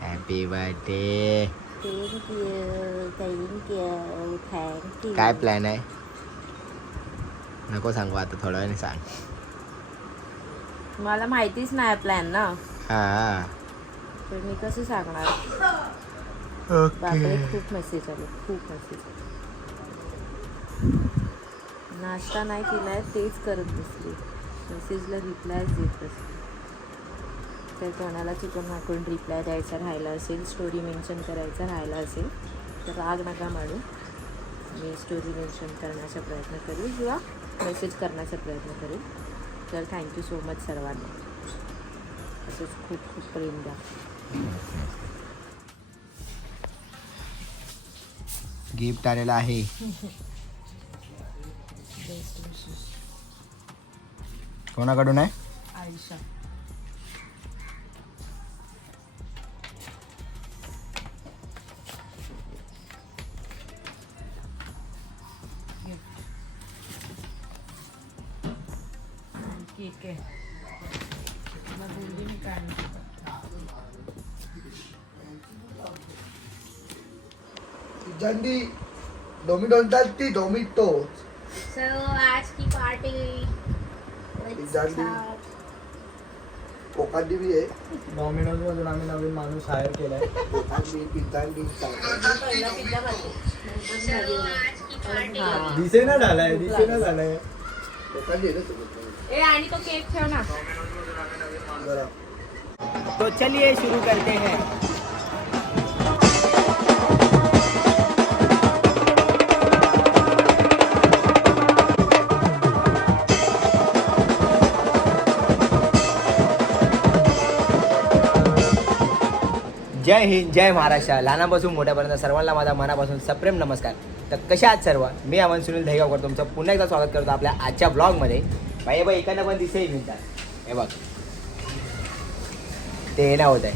Happy birthday. Thank you. काय plan आहे? नको सांगू आता, थोड्या वेळाने सांग. मला माहितीच नाही प्लॅन ना, हा तर मी कसं सांगणार. बापरे, खूप मेसेज आले, खूप मेसेज आले. नाश्ता नाही केलाय तेच करत बसली, मेसेजला रिप्लायच देत बसली. तर कोणाला चुकून मागून रिप्लाय द्यायचा राहिला असेल, स्टोरी मेन्शन करायचा राहिला असेल तर राग नका मानू. मी स्टोरी मेन्शन करण्याचा प्रयत्न करेल किंवा मेसेज करण्याचा प्रयत्न करेल. तर थँक्यू सो मच सर्वांना. असंच खूप खूप प्रेम द्या. गिफ्ट आलेलं आहे. कोणाकडून आहे? आयुष्या. केक आहे. मला बोलली मी काय नाही. जंडी डोमिनोज ती डोमिटोज. So आज की पार्टी कोकांडी बी आहे. डॉमिनोज मधून आम्ही नवीन माणूस हायर केलाय. कोकांडी पिझ्झांडी पहिला पिझ्झा दिसेना झालाय, दिसेना झालाय. कोकांडी आहे ना सोबत. ए आणि तो केक ठेव ना. जरा तो चलिए शुरू करते हैं. जय हिंद, जय महाराष्ट्र. लहानापासून मोठ्यापर्यंत सर्वांना माझा मनापासून सप्रेम नमस्कार. तर कशा आहात सर्व? मी अमन सुनील दहीगावकर तुमचं पुन्हा एकदा स्वागत करतो आपल्या आजच्या ब्लॉगमध्ये. बाई बाई एखादा पण दिसेल मिळतात. हे बघ, ते ना होत आहे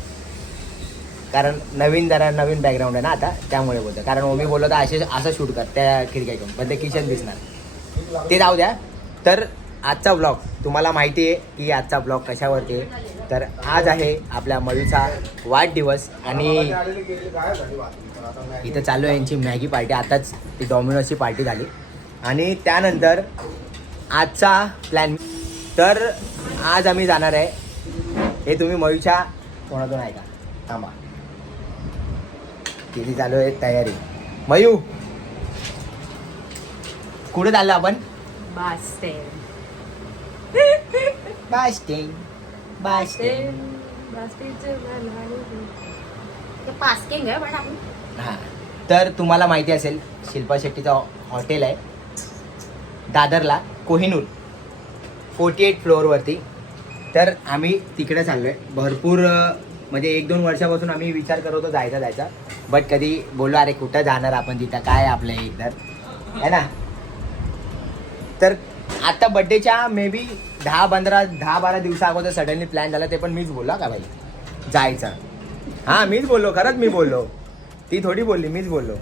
कारण नवीन बॅकग्राऊंड आहे ना आता, त्यामुळे बोलतं. कारण मी बोललो तर असं शूट कर त्या खिडक्याकडून, पण ते किचन दिसणार, ते जाऊ द्या. तर आजचा ब्लॉग तुम्हाला माहिती आहे की आजचा ब्लॉग कशावरती आहे. तर आज आहे आपल्या मयूचा वाढदिवस आणि इथं चालू आहे यांची मॅगी पार्टी. आताच ती डॉमिनोजची पार्टी झाली आणि त्यानंतर आजचा प्लॅन. तर आज आम्ही जाणार आहे, हे तुम्ही मयूच्या कोणातून ऐका. थांबा, किती चालू आहे तयारी. मयू, कुठे चाललो आपण? बास्टिंग. पास्किंग आहे पण आपण. हां, तर तुम्हाला माहिती असेल शिल्पा शेट्टीचं हॉटेल आहे दादरला, कोहिनूर 48 फ्लोअरवरती. तर आम्ही तिकडे चाललो आहे. भरपूर म्हणजे 1-2 वर्षापासून आम्ही विचार करत होतो जायचा, बट कधी बोललो अरे कुठं जाणार आपण, तिथं काय आपल्या इथं आहे ना. तर आता बड्डेच्या मे बी 10-12 दिवसा अगोदर सडनली प्लॅन झाला. ते पण मीच बोलला का भाई जायचं. हां, मीच बोललो, खरंच मी बोललो, ती थोडी बोलली, मीच बोललो.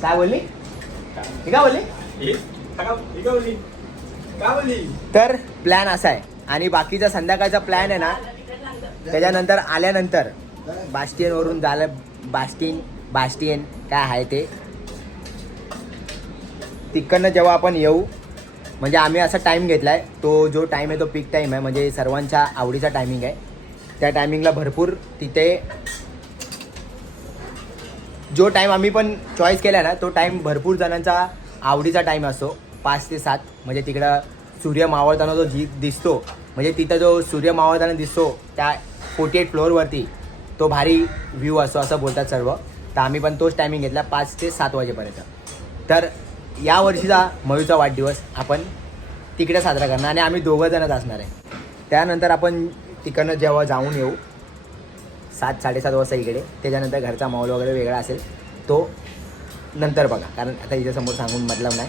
काय बोलली? ती काय बोलली? तर प्लॅन असा आहे आणि बाकीचा संध्याकाळचा प्लॅन आहे ना, त्याच्यानंतर आल्यानंतर बास्टियनवरून झालं. बास्टियन काय आहे ते, तिकडनं जेव्हा आपण येऊ, म्हणजे आम्ही असा टाईम घेतला आहे, तो जो टाईम आहे तो पीक टाईम आहे, म्हणजे सर्वांच्या आवडीचा टायमिंग आहे. त्या टायमिंगला भरपूर तिथे जो टाईम आम्ही पण चॉईस केला ना, तो टाईम भरपूर जणांचा आवडीचा टाईम असतो. 5 ते 7 म्हणजे तिकडं सूर्य मावळताना जो दिसतो, म्हणजे तिथं जो सूर्य मावळताना दिसतो त्या 48 फ्लोअरवरती, तो भारी व्ह्यू असतो असं बोलतात सर्व. तर आम्ही पण तोच टायमिंग घेतला 5 ते 7 वाजेपर्यंत. तर या वर्षीचा मयूचा वाढदिवस आपण तिकडे साजरा करणार आणि आम्ही 2 जणच असणार आहे. त्यानंतर आपण तिकडनं जेव्हा जाऊन येऊ 7-7:30 वाजता इकडे, त्याच्यानंतर घरचा माहोल वगैरे वेगळा असेल, तो नंतर बघा, कारण आता इथेसमोर सांगून मतलब नाही.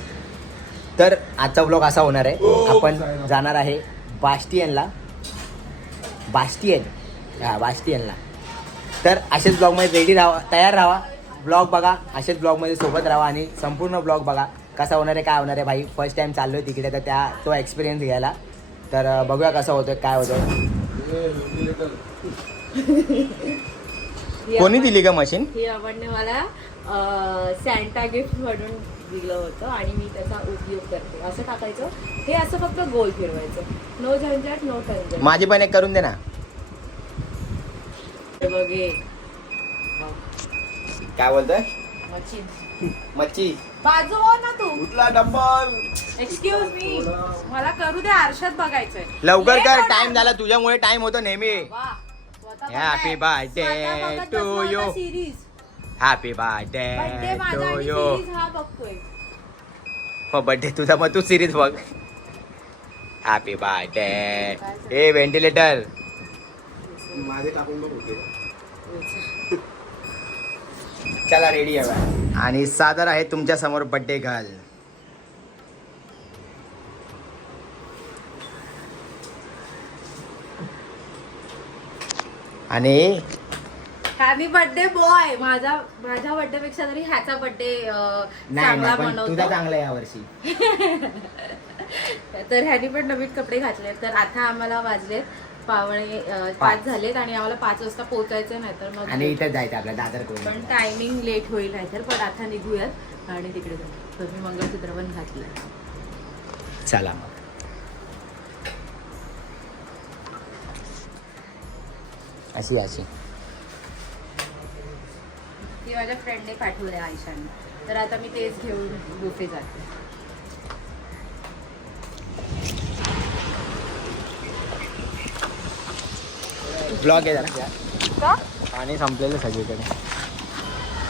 तर आजचा ब्लॉग असा होणार आहे, आपण जाणार आहे बास्टियनला. तर असेच ब्लॉगमध्ये रेडी राहा, तयार राहा, ब्लॉग बघा, असेच ब्लॉगमध्ये सोबत राहा आणि संपूर्ण ब्लॉग बघा. कसा होणार आहे काय होणार आहे भाई. फर्स्ट टाइम चाललोय तिकडे तर तो एक्सपिरियन्स घ्यायला. तर बघूया कसं होतोय काय होतोय. कोणी दिली का मशीन? ही आवडने मला सॅन्टा गिफ्ट म्हणून दिलं होतं आणि मी त्याचा उपयोग करते. असं टाकायचं, हे असं फक्त गोल फिरवायचं, नो झंझट नो टंझट. माझी पण एक करून दे ना. बघे काय बोलतोय? मच्छी मच्छी बाजू हो ना तू. कुठला डब्बल? एक्सक्यूज मी, मला करू दे, आरशात बघायचंय. लवकर Late कर, होणार. टाइम झाला तुझ्यामुळे. टाइम होतो नेहमी. वा, स्वतः Happy बघताय. birthday स्वतः बघत to बसलो you. आता series. हॅपी बर्थडे बर्थडे माझा टू आणि यू. series हा बघतोय. मग बर्थडे तुझा, मग तू सिरीज बघ. Happy birthday. ए व्हेंटिलेटर माझे टाकून बघ होते. चला रेडी आहे. आणि सादर आहे तुमच्या समोर बर्थडे गर्ल. आणि हॅपी बर्थडे बॉय. माझ्या बर्थडे पेक्षा तरी ह्याचा बर्थडे नाही चांगला नाही, पण तुझा बनवतो. चांगला या वर्षी. तर ह्यानी पण नवीन कपडे घातले. तर आता आम्हाला वाजलेत पावणे 5 झालेत आणि आम्हाला 5 वाजता पोहोचायचं नाही तर मग आणि इथं जायचं आपल्या दादर कोण. पण टायमिंग लेट होईल नाही तर. पण आता निघूयात आणि तिकडे जाऊ. तर मी मंगळसूत्र पण घातलं. चला मग. अशी अशी ती माझ्या फ्रेंडने पाठवले आयशाने. तर आता मी तेच घेऊन बुफे जाते. ब्लॉग आहे जरा. का पाणी संपलेलं सगळीकडे.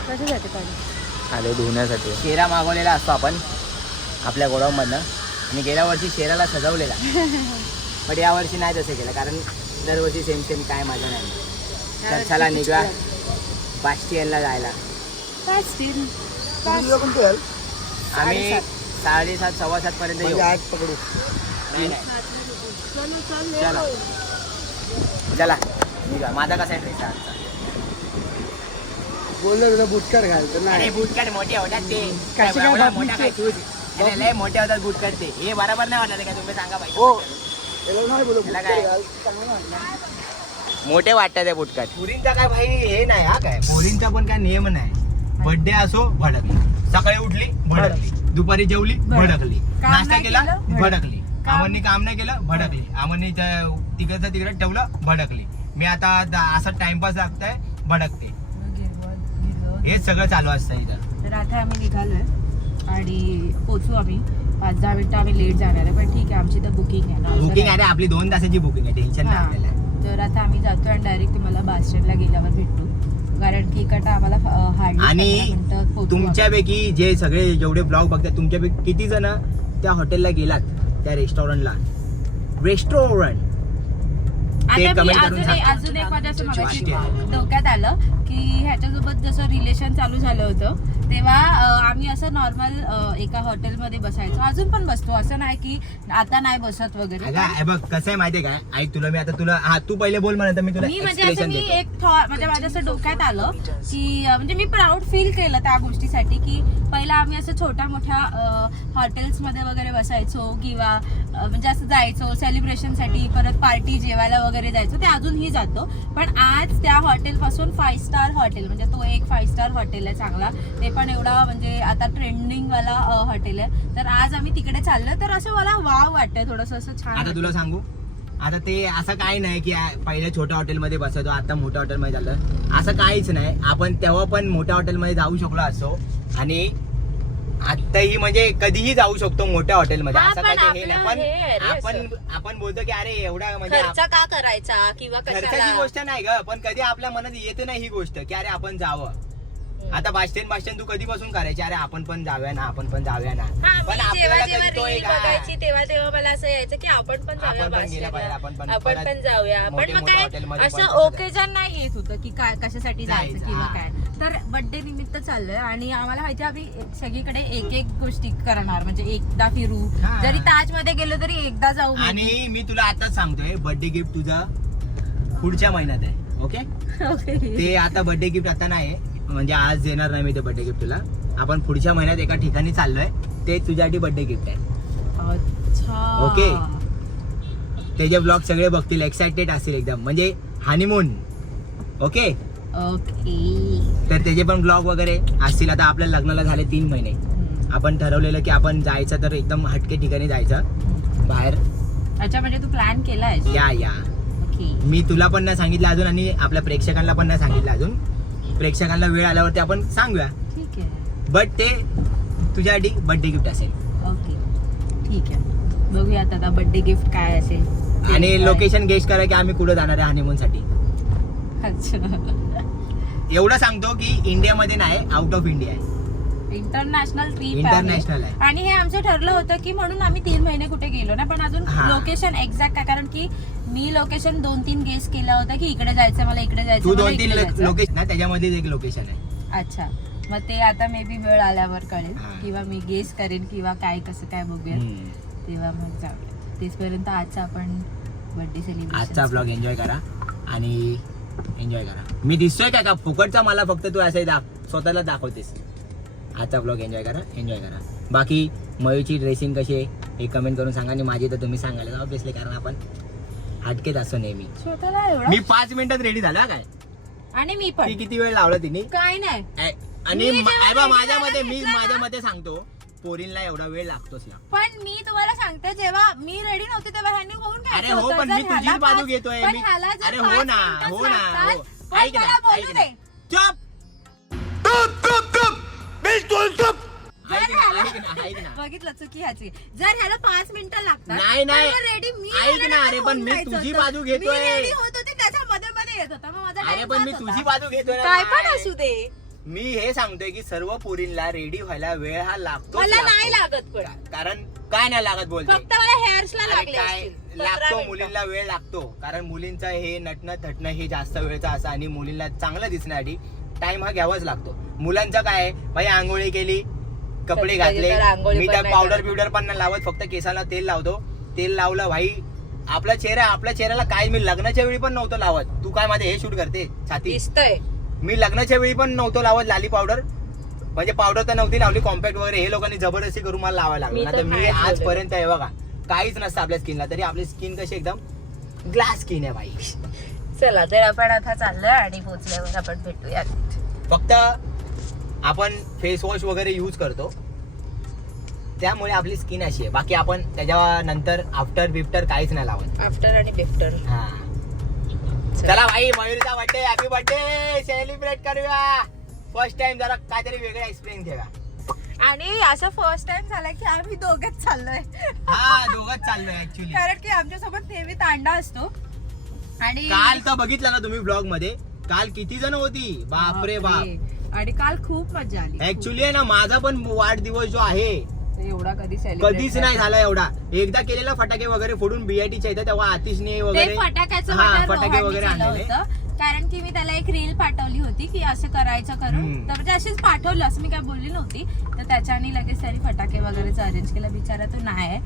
कसं जाते पाणी? आले धुण्यासाठी. शेरा मागवलेला असतो आपण आपल्या गोडाऊनमधनं. आणि गेल्या वर्षी शेराला सजवलेला. पण यावर्षी नाही तसं केलं कारण दरवर्षी सेम सेम काय माझं नाही. तर चला निघा बास्टियनला जायला. तुझं पण तेल आम्ही 7:30 7:15 पर्यंत येऊ. म्हणजे 8 पकडू. नाही, नाही. चला चला निघा. माझा कसा ड्रेस आहे आजचा? बोललो तुला बुटकर घालतो अरे नाही. बूटकट मोठे होतात ते. काय एवढा बाबा मोठा काय तू? अरे लय मोठे होतात बूटकट ते. हे बरोबर नाही वाटलं का तुम्ही सांगा पाहिजे. हो याला नाही बोलू याला बुटकर काय? घाल चांगलं वाटलं. मोठे वाटतात ते बुटकट. पुरींचा काय भाई हे नाही हा काय. पुरींचा पण काय नियम नाही. बर्थडे असो भडकली. सकाळी उठली भडकली. दुपारी जेवली भडकली. काम नाश्ता नाही केला केलं, भडकली. आम्हानी काम नाही केलं भडकली. आम्हानी तिकडचं तिकडे ठेवलं भडकली. मी आता असं टाइमपास लागतंय भडकते. हे सगळं चालू असतं इथं. तर आता आम्ही निघालोय आणि पोचू आम्ही. 5-10 मिनिटं आम्ही लेट जाणार आहे पण ठीक आहे. आमची तर बुकिंग आहे ना. बुकिंग आहे रे आपली 2 तासाची बुकिंग आहे. टेन्शन नाही हां. आपल्याला. तर आता आम्ही जातोय आणि डायरेक्ट तुम्हाला बस स्टँडला गेल्यावर भेटू. कारण की इकडं आम्हाला हार्डली 15 आणि मिनिटं पोहोचू आम्ही. तुमच्यापैकी जे सगळे जेवढे ब्लॉग बघतात तुमच्यापैकी किती जण त्या हॉटेलला गेलात त्या रेस्टॉरंटला. ते आता मी comment करून सांग. अजून एक माझ्या असं मगाशी वाटते. डोक्यात आलं की ह्याच्यासोबत जसं रिलेशन चालू झालं होतं तेव्हा आम्ही असं नॉर्मल एका हॉटेलमध्ये बसायचो. अजून पण बसतो. असं नाही की आता नाही बसत वगैरे. अगं, हे बघ कसं आहे माहितीये काय. ऐक तुला मी आता तुला तू पहिले बोल म्हणत मी तुला मी म्हणजे असं एक्सप्लेनेशन मी देतो. एक म्हणजे माझ्या असं डोक्यात आलं की म्हणजे मी प्राऊड फील केलं त्या गोष्टीसाठी की पहिला आम्ही असं छोट्या मोठ्या हॉटेल्समध्ये वगैरे बसायचो किंवा म्हणजे असं जायचो सेलिब्रेशनसाठी. परत पार्टी जेवायला वगैरे जायचो. ते अजूनही जातो. पण आज त्या हॉटेल पासून 5 स्टार हॉटेल म्हणजे तो एक 5 स्टार हॉटेल आहे चांगला. ते पण एवढा म्हणजे आता ट्रेंडिंग वाला हॉटेल आहे. तर आज आम्ही तिकडे चाललोय. तर असं मला वाव वाटतंय थोडस असं छान. आता तुला सांगू आता ते असं काही नाही की पहिले छोट्या हॉटेलमध्ये बसायचो आता मोठ्या हॉटेलमध्ये झालं. असं काहीच नाही. आपण तेव्हा पण मोठ्या हॉटेलमध्ये जाऊ शकलो असो आणि आताही म्हणजे कधीही जाऊ शकतो मोठ्या हॉटेलमध्ये. हा, असं पण काही हे नाही. आपलं हे आहे रे आपण बोलतो की अरे एवढा म्हणजे खर्च का करायचा किंवा खर्चाची कशाला. गोष्ट नाही ग. पण कधी आपल्या मनात येते नाही ही गोष्ट की अरे आपण जावं. आता बास्टन तू कधीपासून करायची अरे आपण पण जाऊया ना आपण पण जाऊया ना. हा, पण मी आपल्याला जेव्हा कधी तो reel एक बघायची तेव्हा मला असं यायचं की आपण पण जाऊया आपण पण गेलं पाहिजे, बास्केटला. आपण आपण परत पण जाऊया. पण मोठ्या मग मोठ्या काय हॉटेलमध्ये असं पण ओकेजन नाही येत होतं की काय कशासाठी जायचं जायचं, किंवा हा. काय. तर बर्थडे निमित्त चाललोय आणि आम्हाला माहिती आम्ही सगळीकडे एक गोष्टी करणार म्हणजे एकदा फिरू. हा. जरी ताजमध्ये गेलो तरी एकदा जाऊ. आणि मी तुला आताच सांगतोय बर्थडे गिफ्ट तुझा पुढच्या महिन्यात आहे. Okay okay. ते आता बर्थडे गिफ्ट आता नाही म्हणजे आज देणार नाही मी ते बर्थडे गिफ्ट तुला. आपण पुढच्या महिन्यात एका ठिकाणी चाललोय ते तुझ्यासाठी बर्थडे गिफ्ट आहे. अच्छा ओके. त्याचे ब्लॉग सगळे बघतील, एक्साइटेड असतील एकदम, म्हणजे हनीमून. ओके. ओके. तर त्याचे पण ब्लॉग वगैरे असतील. आता आपल्या लग्नाला झाले 3 महिने. आपण ठरवलेलं की आपण जायचं तर एकदम हटके ठिकाणी जायचं बाहेर. अच्छा म्हणजे तू प्लॅन केलाय? या ओके. मी तुला पण नाही सांगितलं अजून आणि आपल्या प्रेक्षकांना पण नाही सांगितलं अजून. प्रेक्षकांना वेळ आल्यावरती आपण सांगूया. ठीक आहे. बट ते तुझ्यासाठी बर्थडे गिफ्ट असेल. ओके ठीक आहे. बघूयात आता बर्थडे गिफ्ट काय असेल. आणि लोकेशन गेस्ट करा की आम्ही कुठं जाणार आहे हनीमून साठी. अच्छा. एवढं सांगतो की इंडियामध्ये नाही, आउट ऑफ इंडिया आहे. इंटरनॅशनल ट्रिप इंटरनॅशनल आहे. आणि हे आमचं ठरलं होतं की म्हणून आम्ही 3 महिने कुठे गेलो नाही, पण अजून हा. लोकेशन एक्झॅक्ट काय, कारण की मी लोकेशन 2-3 गेस केलं होतं की इकडे जायचं मला, इकडे जायचं तू मला, 2-3 इकडे जायचं. लोकेशन ना, त्याच्यामध्येच एक लोकेशन आहे. अच्छा मग ते आता मे बी वेळ आल्यावर कळेल हा. किंवा मी गेस करेन किंवा काय कसं काय बघूया तेव्हा मग जाऊया. तेचपर्यंत आजचा आपण बर्थडे सेलिब्रेशन आजचा ब्लॉग एन्जॉय करा आणि एन्जॉय करा. मी दिसतोय का फुकटचा? मला फक्त तू असं स्वतःला दाखवतेस. आजचा ब्लॉग एन्जॉय करा. बाकी मयूरची ड्रेसिंग कशी आहे हे कमेंट करून सांगा आणि माझी तर तुम्ही सांगायला ऑब्विसली, कारण आपण हटकेच असतो नेहमी. स्वतःला एवढं. मी 5 मिनिटात रेडी झाला काय? आणि मी ती पण किती वेळ लावला तिने? काय नाही. आणि मी जेव्हा माझ्या ready मते झाला मी घेतला माझ्या ना. मते सांगतो पोरींला एवढा वेळ लागतोच ना. पण मी तुम्हाला सांगते जेव्हा मी रेडी नव्हते तेव्हा ह्यांनी होऊन अरे हो, पण मी तुझीच बाजू घेतोय. अरे हो ना. ऐक ना. चुप. ऐक ना. बघितलं चुकी ह्याची. जर ह्याला 5 मिनिटं लागतात नाही. रेडी मी ऐक ना. अरे पण मी तुझी बाजू घेतोय. रेडी होत होते त्याच्या मध्ये येत होता, मग माझा अरे time पण मी जात तुझी होता. बाजू घेतोय ना. काय पण असू दे मी हे सांगतोय की सर्व पोरींला रेडी व्हायला वेळ हा लागतो. मला नाही लागत पण, कारण काय नाही लागत बोलते. फक्त मला हेअर्सला अरे लागले काय असतील. 15 लागतो, मिनिटं. मुलींना वेळ लागतो. कारण मुलींचं हे नटणं थटणं हे जास्त वेळचं असं आणि मुलींना चांगलं दिसण्यासाठी टाइम हा घ्यावाच लागतो. मुलांचं काय आहे, भाई आंघोळी केली, कपडे कधी घातले, तर आंघोळी मी पण तर नाही पावडर करत. बिवडर पण नाही लावत, फक्त केसाला तेल लावतो. तेल लावलं भाई, आपल्या चेहऱ्याला काय मी लग्नाच्या वेळी पण नव्हतं लावत. तू काय माझे हे शूट करते छाती? दिसतंय. मी लग्नाच्या वेळी पण नव्हतं लावत लाली पावडर. म्हणजे पावडर तर नव्हती लावली, कॉम्पॅक्ट वगैरे हे लोकांनी जबरदस्ती करून मला लावायला लागलं. मी तर आता मी काहीच आजपर्यंत आहे बघा काहीच नसतं आपल्या स्किनला, तरी आपली स्किन कशी एकदम ग्लास स्किन आहे भाई. चला तर आपण आता चाललोय आणि पोहोचल्यावर आपण भेटूया. फक्त आपण फेस वॉश वगैरे यूज करतो त्यामुळे आपली स्किन अशी आहे. बाकी आपण त्याच्यानंतर आफ्टर बिफ्टर काहीच नाही लावत. आफ्टर आणि बिफ्टर. हा चला भाई, मयूरचा बर्थडे, हॅपी बर्थडे सेलिब्रेट करूया. फर्स्ट टाइम जरा काहीतरी वेगळा एक्सपिरियन्स घ्या. आणि असं फर्स्ट टाइम झालं की आम्ही दोघंच चाललोय. हा दोघंच चाललोय ऍक्च्युली. कारण की आमच्यासोबत नेहमी तांडा असतो. आणि काल तर बघितलं ना तुम्ही ब्लॉग मध्ये, काल किती जण होती, बापरे बाप. आणि काल खूप मजा आली. ऍक्च्युली आहे ना, माझा पण वाढदिवस जो आहे एवढा कधी सेलिब्रेट कधीच नाही झाला एवढा. एकदा केलेला फटाके वगैरे फोडून बीआयटीच्या इथं, तेव्हा आतिशने ते वगैरे फटाक्याचं हा, बटन फटाके रोहनने वगैरे केलं आणलेले. होतं. कारण की मी त्याला एक रील पाठवली होती की असं करायचं करून, हम्म. तर म्हणजे अशीच पाठवलं, असं मी काय बोलली नव्हती. तर त्याच्याने लगेच त्याने फटाके वगैरेच अरेंज केलं. बिचारा तो नाही,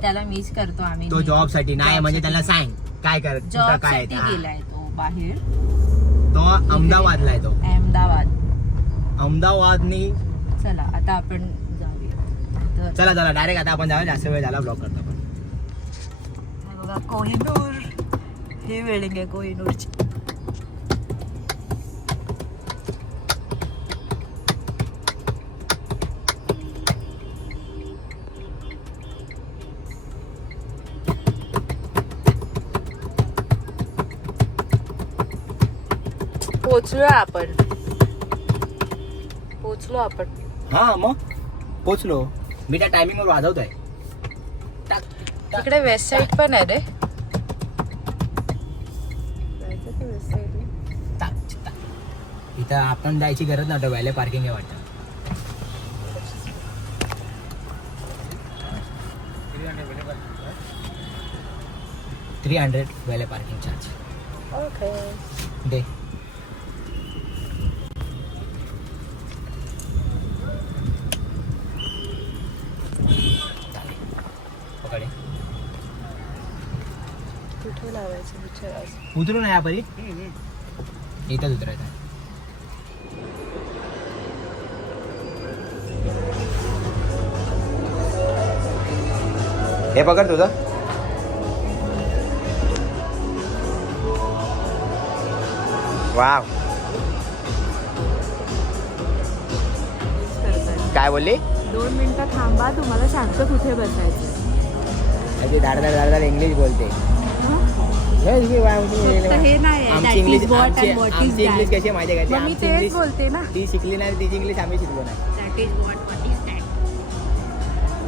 त्याला मिस करतो आम्ही. तो जॉब साठी नाही, म्हणजे त्याला सांग काय कर जॉब काय साठी गेलाय तो बाहेर. तो अहमदाबादला आहे. तो अहमदाबादनी. चला आता आपण जाऊया. तर चला डायरेक्ट आता आपण जाऊया, जास्त वेळ झाला ब्लॉग करतो आपण. हे बघा कोहिनूर, हे वेळिंग आहे कोहिनूरची. पोचलो आपण. हा मग पोचलो. मी त्या टायमिंग वर वाजवतोय. तिकडे वेस्ट साईड पण आहे रे. इथं आपण जायची गरज नव्हतं, व्हॅले पार्किंग आहे वाटतं. 300 व्हॅले पार्किंग चार्ज. ओके. दे. पकडे. कुठे लावायचं विचारायचं. उतरू नये परी, इथंच उतरायचं. हे पकड तुझं. वाव. काय बोलली? 2 मिनिटं थांबा, तुम्हाला शांत कुठे बसायचं. अशी धाडधाड इंग्लिश बोलते. फक्त हे नाही आहे, आमची that English is what and what is आमची इंग्लिश that. कशी आहे माहिती आहे का? मग मी आमची तेच इंग्लिश बोलते ना. ती शिकली नाही, तिची इंग्लिश आम्ही शिकलो नाही. That is what is that.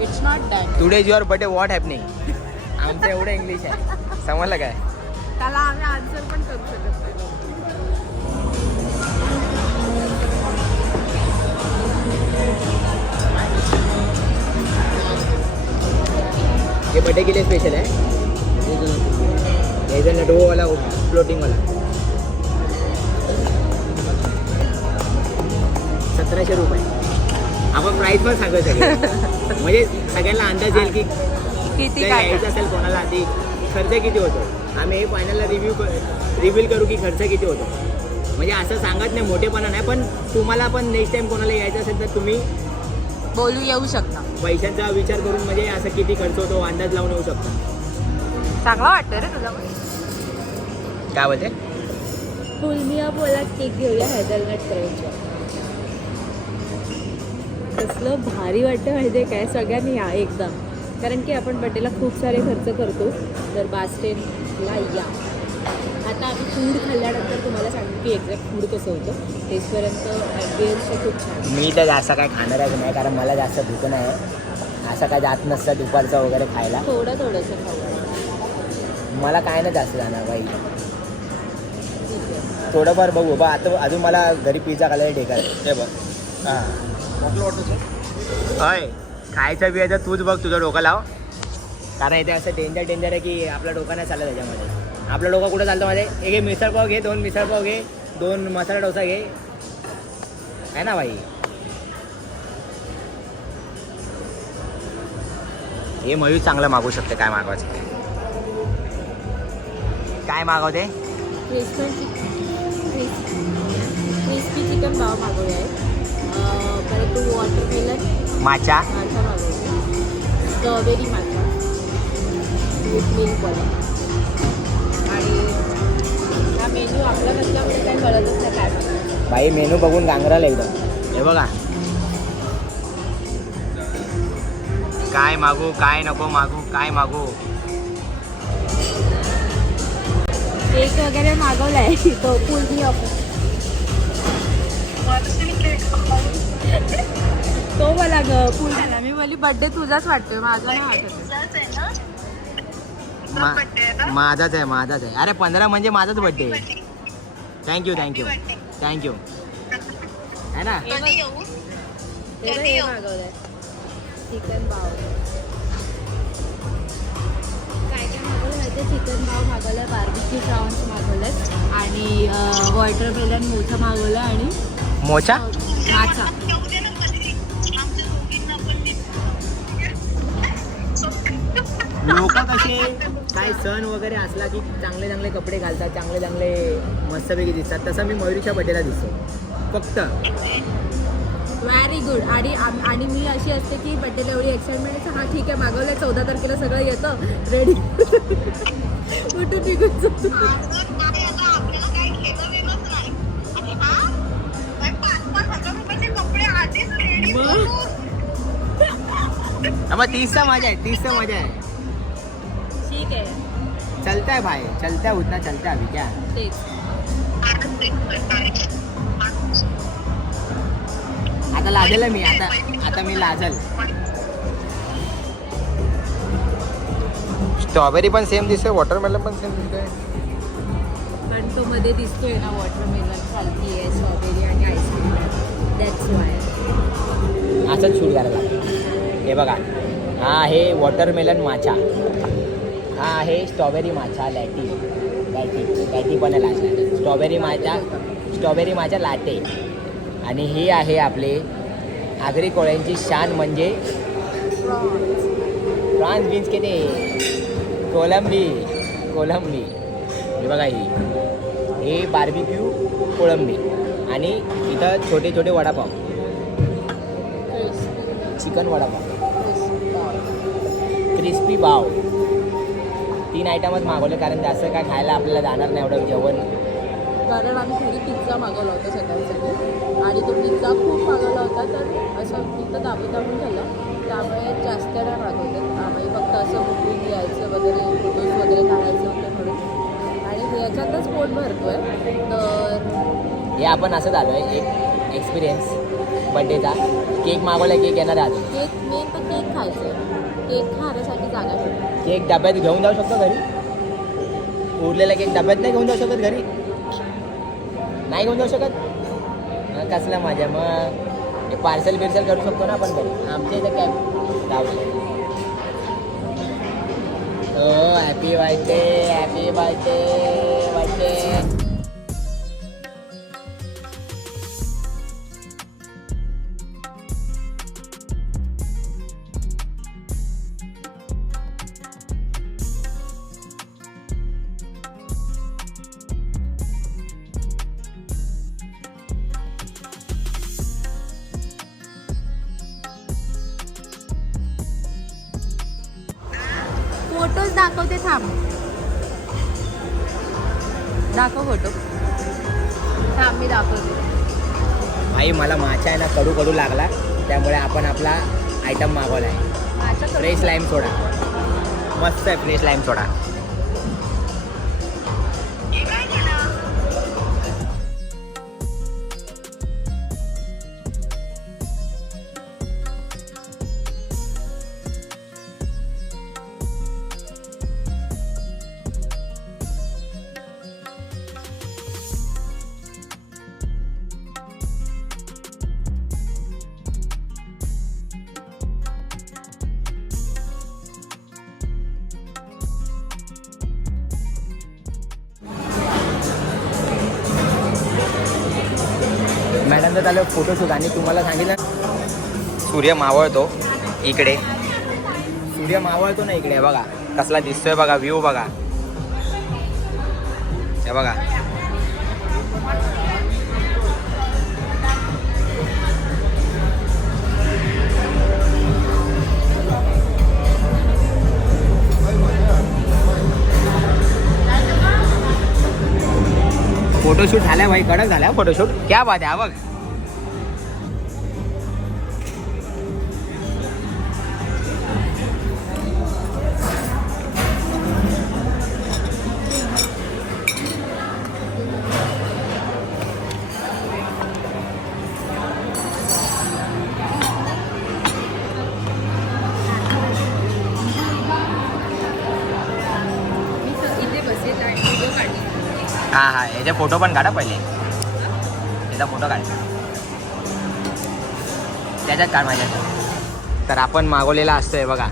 It's not that. Today is your birthday, what happening. आमचं एवढं इंग्लिश आहे, समजलं काय? त्याला आम्ही आन्सर पण करू शकत नाही. ये बर्थडे के लिए स्पेशल है. हेजलनट वो वाला फ्लोटिंग वाला 1700 रुपये. आपण प्राईस पण सांगू सगळे म्हणजे सगळ्यांना अंदाज येईल की किती जर काय यायचं असेल कोणाला आधी खर्च किती होतो. आम्ही हे फायनलला रिव्हील करू की खर्च किती होतो. म्हणजे असं सांगत नाही, मोठेपणा नाही, पण तुम्हाला पण नेक्स्ट टाइम कोणाला यायचं असेल तर तुम्ही बोलू येऊ शकता. पैशांचा विचार करून म्हणजे असं किती खर्च होतो अंदाज लावून येऊ शकता. चांगला वाटतं रे तुला. काय बोलते? फुलमिया बोला केक घेऊया हेझलनट क्रंचचा. कसलं भारी वाटतं माहिती आहे काय, सगळ्यांनी या एकदा. कारण की आपण बड्डेला खूप सारे खर्च करतो. तर बास्टेनला या. आता आम्ही फूड खाल्ल्यानंतर तुम्हाला सांगू की एक्झॅक्ट फूड कसं होतं. तेचपर्यंत ॲम्बियन्स खूप छान. मी तर जास्त काय खाणारच नाही, कारण मला जास्त भूक नाही. असं काय जात नसतं दुपारचं वगैरे खायला. थोडंसं खाऊ. मला काय नाही जास्त जाणार बाई. ठीक आहे. थोडंफार बघू बा. आता अजून मला घरी पिझ्झा खायला ढेकार हे बघ. हां होय, खायचं बियायचं तूच बघ, तुझं डोकं लाव. कारण इथे असं डेंजर आहे की आपला डोका नाही चाललं त्याच्यामध्ये. आपलं डोकं कुठं चालतं मध्ये? एक घे मिसळपाव घे, 2 मिसळपाव घे, 2 मसाला डोसा घे, आहे ना भाई. हे मयूर चांगलं मागू शकते. काय मागवायचं? काय मागवते? क्रिस्पी चिकन पाव मागवले आहे. परत तू वॉटरमेलन माचा मागवले, स्ट्रॉबेरी माचा, विथ मिल्कवाला. आणि हा मेन्यू आपला नसल्यामुळे काही कळतच नाही काय मागवलं. बाई मेनू बघून गांगराला एकदम. हे बघा काय मागू, काय नको मागू, काय मागू. केक वगैरे मागवला आहे तो फुलमिया. तो मला फुल झाला. मी बोलली बड्डे तुझाच वाटतोय, माझा नाही वाटत. माझाच आहे. अरे 15 म्हणजे माझाच बर्थडे. थँक्यू है ना. हे मागवलंय चिकन पाव. काय मागवलं माहिती आहे? चिकन पाव मागवलं, बार्बिक्यू प्रॉन्स मागवलं आणि वॉटरमेलन मोठं मागवलं आणि मोचा माचा. लोक कसे काय सण वगैरे असला की चांगले चांगले कपडे घालतात, चांगले चांगले मस्तपैकी दिसतात. तसं मी मयुरीच्या बड्डेला दिसतो फक्त. Very good. आणि मी अशी असते की बड्डेला एवढी एक्साइटमेंट असते. हा ठीक आहे मागवलंय, 14 तारखेला सगळं येतं रेडी. कुठे निघून जातो. मग 30चा मजा आहे. ठीक आहे, चलता है भाई, चलता है, उतना चलता है अभी क्या. तेच. आता लाजल मी. आता मी लाजल. स्ट्रॉबेरी पण सेम दिसते, वॉटरमेलन पण सेम दिसते. पण तो मध्ये दिसतोय ना वॉटरमेलन चालती आहे, स्ट्रॉबेरी आणि आईस्क्रीम. दॅट्स वाय असंच शूट करायला लागतं. हे बघा, हा आहे वॉटरमेलन माचा, हा आहे स्ट्रॉबेरी माचा लॅटी पण आहे. स्ट्रॉबेरी माचा लाटे. आणि ही आहे आपले आगरी कोळ्यांची शान म्हणजे प्रॉन्स बीन्स के ते कोलंबी. हे बघा, हे बार्बिक्यू कोळंबी. आणि इथं छोटे छोटे वडापाव, चिकन वडापाव, क्रिस्पी पाव 3 आयटमच मागवले कारण जास्त काय खायला आपल्याला जाणार नाही एवढं जेवण. कारण आम्ही घरी पिझ्झा मागवला होता सकाळी आणि तो पिझ्झा खूप मागवला होता तर असं पिझ्झा दाबून झालं त्यामुळे जास्त नाही मागवलं. आम्ही फक्त असं बुकिंग घ्यायचं वगैरे फोटोज वगैरे काढायचं होतं म्हणून आणि ह्याच्यातच पोट भरतो आहे. तर हे आपण असं झालो आहे एक एक्सपिरियन्स बड्डेचा. केक मागवला केक येणार आहे अजून. केक मेन तर केक खायचं आहे. केक खाण्यासाठी जागा ठेवली. केक डब्यात घेऊन जाऊ शकतो घरी. उरलेला केक डब्यात नाही घेऊन जाऊ शकत घरी. नाही घेऊन जाऊ शकत. मग कसला माझ्या मग पार्सल बिर्सल करू शकतो ना आपण घरी. आमच्या इथं काय लावलं. हो happy birthday happy birthday birthday. Photos दाखवते थांब. दाखव फोटो. थांब मी दाखवते. आई मला माछा आहे ना कडू कडू लागला त्यामुळे आपण आपला आयटम मागवला आहे. फ्रेश लाईम सोडा. मस्त आहे फ्रेश लाईम सोडा. मॅडम तर चालू फोटोशूट आणि तुम्हाला सांगितलं सूर्य मावळतो इकडे. सूर्य मावळतो ना इकडे बघा कसला दिसतोय बघा व्ह्यू बघा. हे बघा फोटोशूट झालाय भाई कडक झालाय फोटोशूट. क्या बात आहे. बघ इथे बसेल आणि व्हिडिओ काढली. हां हां याचे फोटो पण काढा पहिले. याचा फोटो काढ त्याच्यात काढ माझ्या. तर आपण मागवलेला असतोय बघा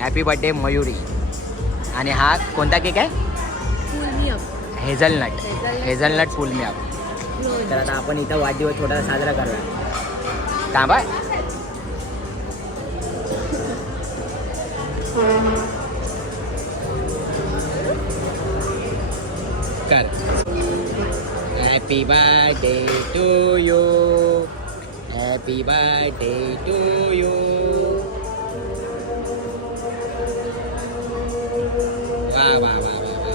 हॅपी बर्थडे मयुरी. आणि हा कोणता केक आहे. हेझलनट फुल मी अप. तर आता आपण इथं वाढदिवस छोटासा साजरा करूया. थांबा कर. Happy birthday to you happy birthday to you. वा वा वा वा वा.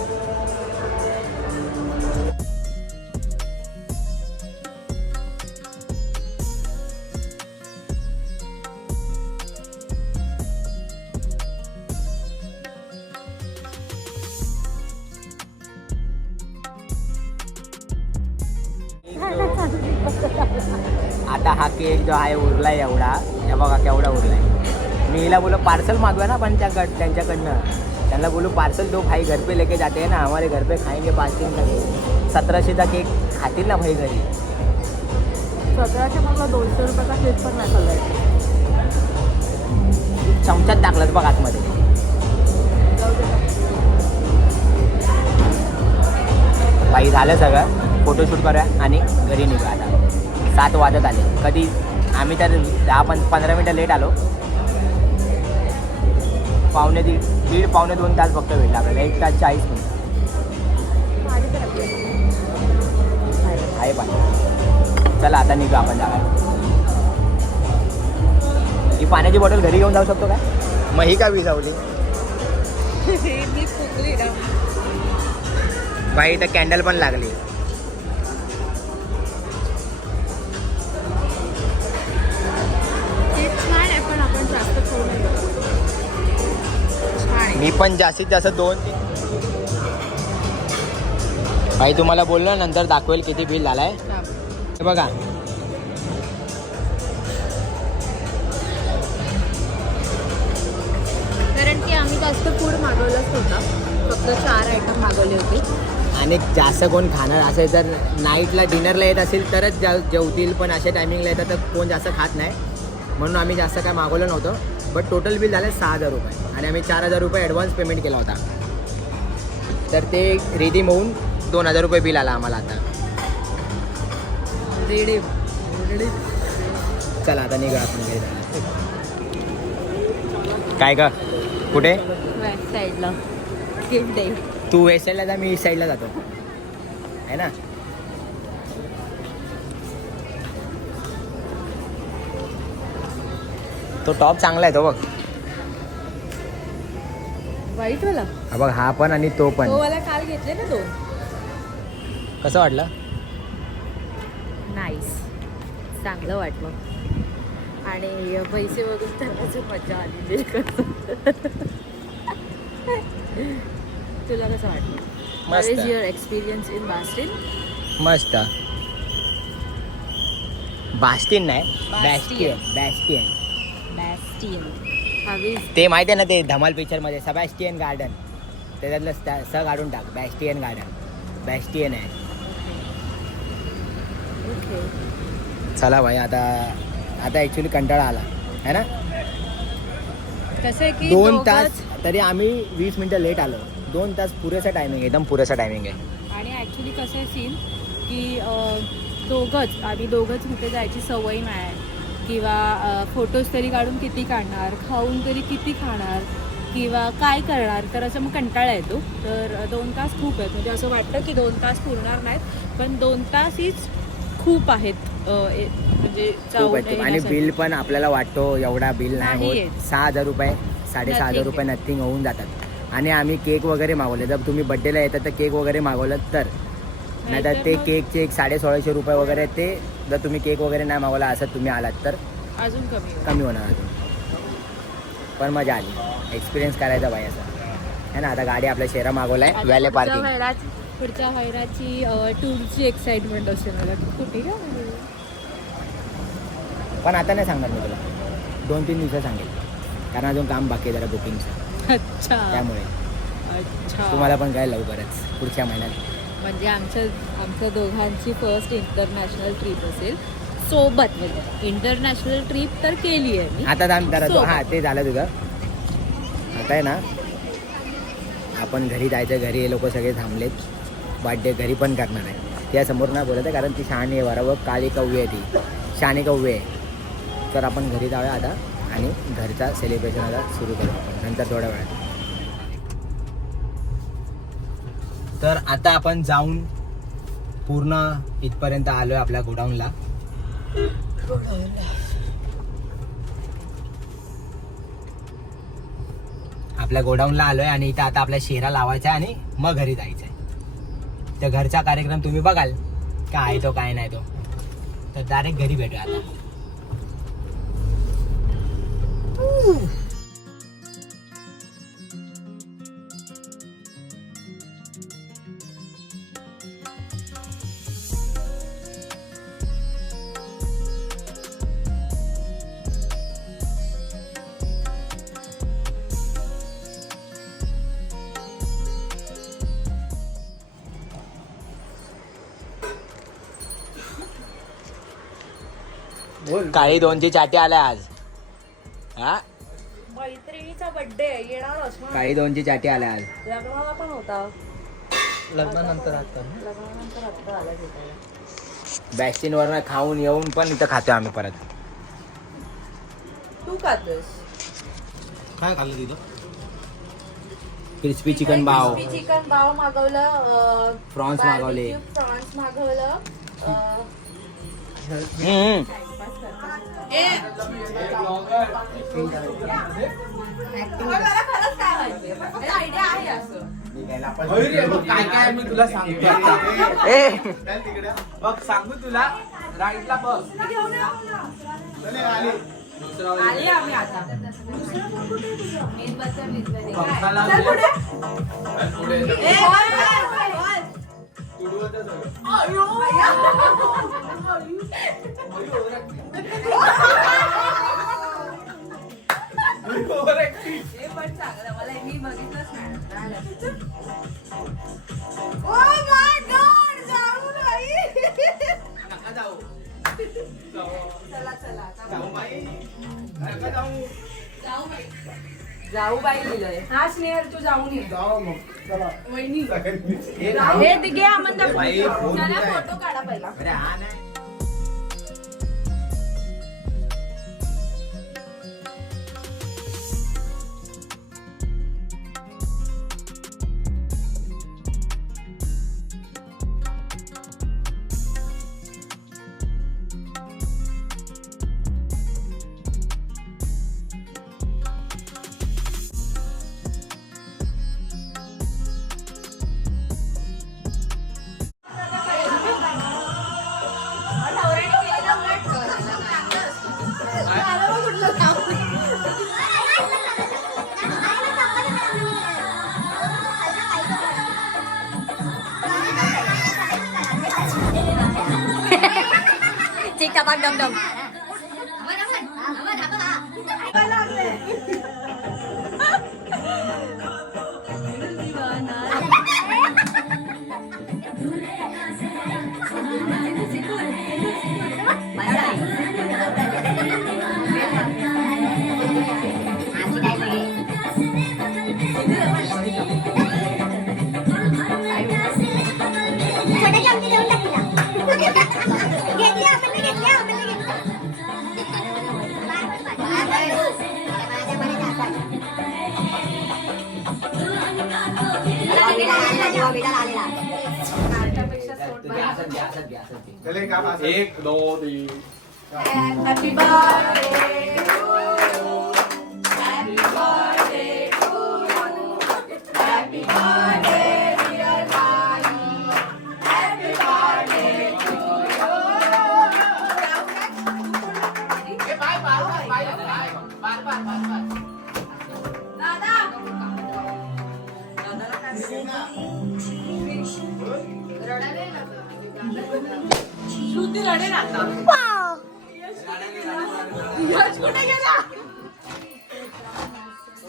आता हा केक जो आहे उरलाय एवढा. हे बघा केवढा उरलाय. मी हिला बोलो पार्सल मागवा ना पण त्यांच्याकडनं. त्यांना बोलू पार्सल दो भाई घर पे लेके जाते हैं ना हमारे घर पे खाएंगे 5 दिन का. 1700चा केक खातील ना भाई घरी. 1700 मला 200 रुपयाचा केक पण नाही खाल्लाय. चमच्यात टाकलंच बघ आतमध्ये. भाई झालं सगळं. फोटोशूट करूया आणि घरी निघू आता. 7 वाजत आले. कधी आम्ही तर 10-15 मिनटं लेट आलो. दीड पावणे 2 तास फक्त वेळ लागला. 1 तास 40 मिनिट आहे पण. चला आता निघू आपण जागा. ही पाण्याची बॉटल घरी घेऊन जाऊ शकतो काय. मग ही का विजावली मी फुगली ना. बाई इथं कॅन्डल पण लागली. ते छान आहे पण आपण जास्त खाऊ नाही शकत. छान आहे. मी पण जास्तीत जास्त 2-3 भाई तुम्हाला बोललो नंतर दाखवेल किती बिल झालाय. हे बघा कारण की आम्ही जास्त फूड मागवलंच नव्हतं, फक्त 4 आयटम मागवले होते. आणि जास्त कोण खाणार असेल तर नाईटला डिनरला येत असेल तरच जेवतील, पण अशा टायमिंगला येतात तर कोण जास्त खात नाही, म्हणून आम्ही जास्त काय मागवलं नव्हतं. बट टोटल बिल झालं 6,000 रुपये आणि आम्ही 4,000 रुपये ॲडव्हान्स पेमेंट केला होता. तर ते रिडीम होऊन 2,000 रुपये बिल आला आम्हाला आता. रेडे चला आता निघा आपण घरी जायला. काय का कुठे वेस्ट साईडला गिफ्ट आहे. तू वेस्ट साईडला जा, मी ईस्ट साईडला जातो आहे ना. तो टॉप चांगला आहे तो बघ. व्हाईट वाला हा बघ, हा पण आणि तो पण. तो वाला काल घेतले ना 2. कसं वाटलं? नाईस, चांगलं वाटलं. आणि पैसे बघून तर मजा आली. तुला कसं वाटलं? मस्त. What is your experience in Boston? मस्त. बास्टिन नाही, बास्टियन. बॅस्टियन. Bastion. हवी ते माहिती आहे ना, ते धमाल पिक्चर मध्ये सेबॅस्टियन गार्डन, त्याच्यातलं स काढून टाक. बॅस्टियन गार्डन, बॅस्टियन आहे. ओके. चला भाई, आता ॲक्च्युली कंटाळा आला है ना. कसं आहे की 2 तास तरी आम्ही 20 मिनटं लेट आलो. 2 तास पुरेसा टायमिंग आहे, एकदम पुरेसा टायमिंग आहे. आणि ॲक्च्युली कसं आहे सीन की आम्ही दोघंच कुठे जायची सवय नाही, किंवा फोटोज तरी काढून किती काढणार, खाऊन तरी किती खाणार, किंवा काय करणार, तर असं मग कंटाळा येतो. तर 2 तास खूप आहेत. म्हणजे असं वाटतं की 2 तास पुरणार नाहीत, पण 2 तास हीच खूप आहेत. म्हणजे खूप आहे. आणि बिल पण आपल्याला वाटतो एवढा बिल नाही नाही होत. 6,000 रुपये 6,500 रुपये नथिंग होऊन जातात. आणि आम्ही केक वगैरे मागवले. जर तुम्ही बड्डेला येतात तर केक वगैरे मागवलं तर, नाहीतर ते केकचे 1,1600 रुपये वगैरे, ते जर तुम्ही केक वगैरे नाही मागवला असं तुम्ही आलात तर अजून कमी होणार अजून. पण मजा आली, एक्सपिरियन्स करायचा भाई असं है ना. आता गाडी आपल्या शहरा मागवलाय, व्हॅले पार्किंग. पुढच्या हैराची टूरची एक्साइटमेंट असते मला. कुठे का पण आता नाही सांगणार मी तुला, 2-3 दिवसात सांगेल, कारण अजून काम बाकी आहे जरा बुकिंगचं. अच्छा त्यामुळे अच्छा. तुम्हाला पण काय लवकरच पुढच्या महिन्यात. म्हणजे आमच्या दोघांची फर्स्ट इंटरनॅशनल ट्रिप असेल सोबत. म्हणजे इंटरनॅशनल ट्रिप तर केली आहे मी आता जरा सोबत. हां ते झालं तुझं. आता आहे ना आपण घरी जायचं. घरी हे लोक सगळे थांबलेत, बर्थडे घरी पण करणार आहे. त्यासमोर नाही बोलत आहे कारण ती शहाणी आहे बरोबर. काली कव्वे आहे, ती शहाणी कव्वे आहे. तर आपण घरी जाऊया आता आणि घरचा सेलिब्रेशन आता सुरू करू आपण नंतर थोड्या वेळात. तर आता आपण जाऊन पूर्ण इथपर्यंत आलो आहे आपल्या गोडाऊनला. आपल्या गोडाऊनला आलो आहे आणि इथं आता आपल्या शेरा लावायचा आहे आणि मग घरी जायचं आहे. तर घरचा कार्यक्रम तुम्ही बघाल काय आहे तो काय नाही तो. तर डायरेक्ट घरी भेटूया आता. काळी 2ची चाटी आल्या आज. हा मैत्रिणीचा बर्थडे येणार. काळी 2ची चाटी आल्या आज. लग्नाला पण होता. लग्नानंतर आता लग्नानंतर आत्ता आला भेटायला. बॅस्टिन वरनं खाऊन येऊन पण इथं खातोय आम्ही परत. तू खातोस काय खाल्लं तिथं? क्रिस्पी चिकन बाव, चिकन बाव मागवलं. प्रॉन्स मागवले. प्रॉन्स मागवलं. मला खरंच काय माहिती आयडिया आहे असं. काय काय मी तुला सांगतो बघ सांगू तुला राईटला बघ आली आम्ही आता. पंखाला चल पुढे. ए, बॉल, बॉल, बॉल. हे पण चांगलं मला मी बघितलंच नाही. Oh my God, जाऊ नाही. चला चला आता जाऊ बाई लिहिलंय. हा स्नेहल तू जाऊन ये. वहिनी. हे दिघे आमंदा चला फोटो काढा पहिला. Cikapan dong. एक दोन तीन Happy birthday to you. Happy birthday to you. Happy birthday dear Bani. Happy birthday to you. दादा. दादाला काय श्रुती रडेल आता. यश कुठे गेला?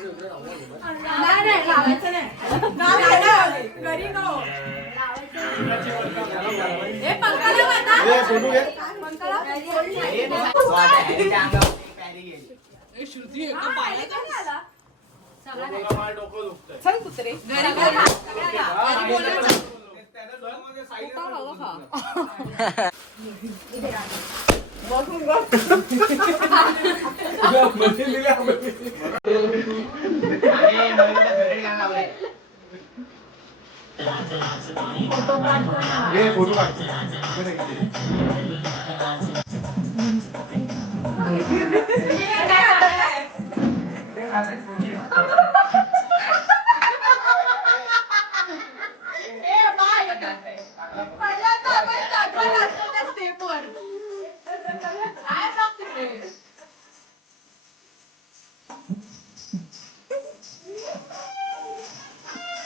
नाही नाही लावायचं नाही. घरी नको. हे पंखाला बता. पंखाला चल कुत्रे घरी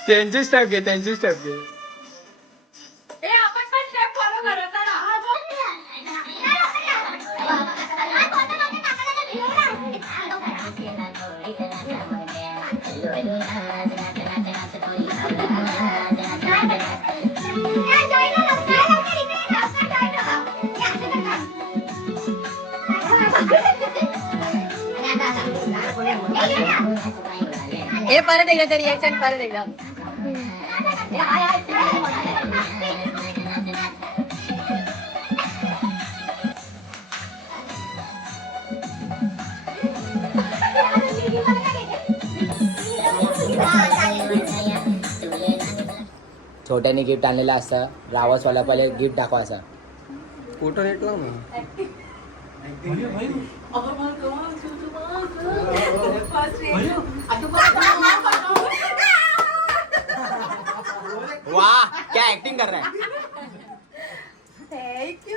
त्यांची स्टेप घे त्यांची स्टेप घे हे परत एकदा तरी यायचं परत एकदा छोट्याने गिफ्ट आणलेला असतं रावसवाला पहिले गिफ्ट दाखवा असा फोटो नेट लाव ना वाह क्या एक्टिंग कर रहा है.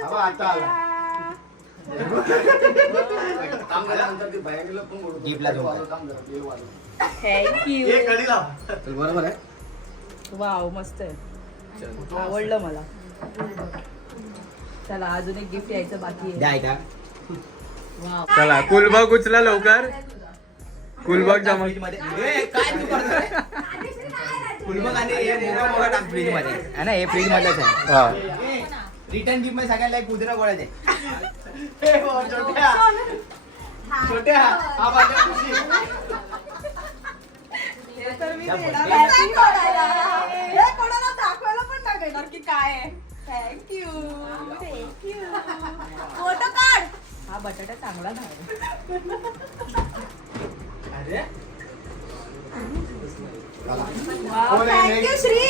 अब आता आला. गिफ्टला जाऊ. थँक्यू. हे कडी लाव. बरोबर आहे. वाव मस्त आहे आवडलं मला. चला अजून एक गिफ्ट यायचं बाकी आहे. द्या का वाव. चला कुलबाग उचला लवकर. कुलबाग जमा. काय तू करतोय? फुलबग आणि हे मोगा टाक फ्रीज मध्ये है ना. हे फ्रीज मध्येच आहे. हा. रिटर्न गिफ्ट मध्ये सगळ्यांना एक कुत्रा गोळ्या दे. छोट्या छोट्या हा माझ्या खुशी. कोणाला दाखवायला पण टाकायला की काय आहे. Thank you thank you. फोटो काढ. हा बटाटा चांगला झाला. अरे थँक्यू श्री.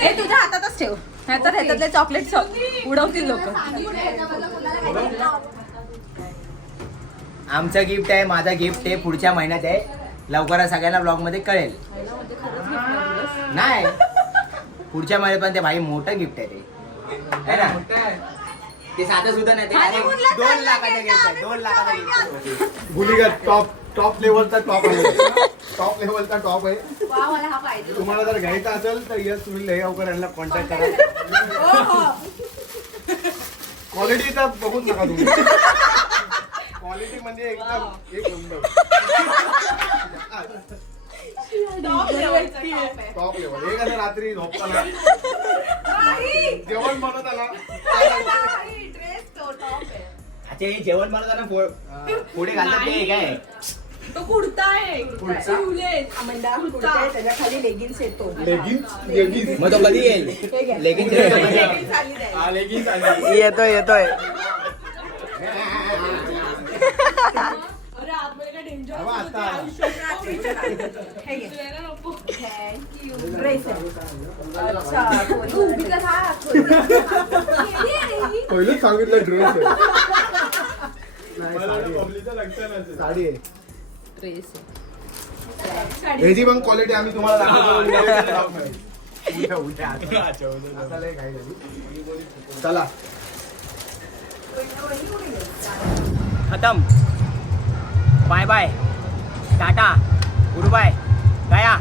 हे तुझ्या हातातच ठेव. ह्याच्यातले चॉकलेट उडवतील लोक. आमचं गिफ्ट आहे. माझा गिफ्ट आहे पुढच्या महिन्यात आहे. लवकरच सगळ्यांना ब्लॉग मध्ये कळेल. नाही पुढच्या महिन्यात पण ते भाई मोठं गिफ्ट आहे ते है ना. ते साधं सुद्धा नाही. ते direct 2 लाखाचं गिफ्ट आहे. 2 लाखाचं गिफ्ट आहे. गुलिगा टॉप लेवलचा टॉप आहे. टॉप लेवलचा टॉप आहे. तुम्हाला जर घ्यायचा असेल तर यस तुम्ही लेगावकर यांना कॉन्टॅक्ट करा. क्वालिटी तर बघूच नका तुम्ही. क्वालिटी म्हणजे एकदम एक नंबर. Top level. एक आता रात्री झोपताना जेवण बनवत आला अच्छा हे जेवण बनवताना पुढे घालतात ते काय. तो कुर्ता आहे. त्याच्या खाली लेगिन्स येतो. लेगिन्स मग तो कधी येईल. लेकिन येतोय येतोय. आता आला. पहिलेच सांगितलं ड्रेस आहे. साडी आहे. ड्रेस ह्याची पण क्वालिटी आम्ही तुम्हाला दाखवतो. उद्या. आता लय घाई झाली. चला खतम. बाय बाय टाटा गुड बाय गया.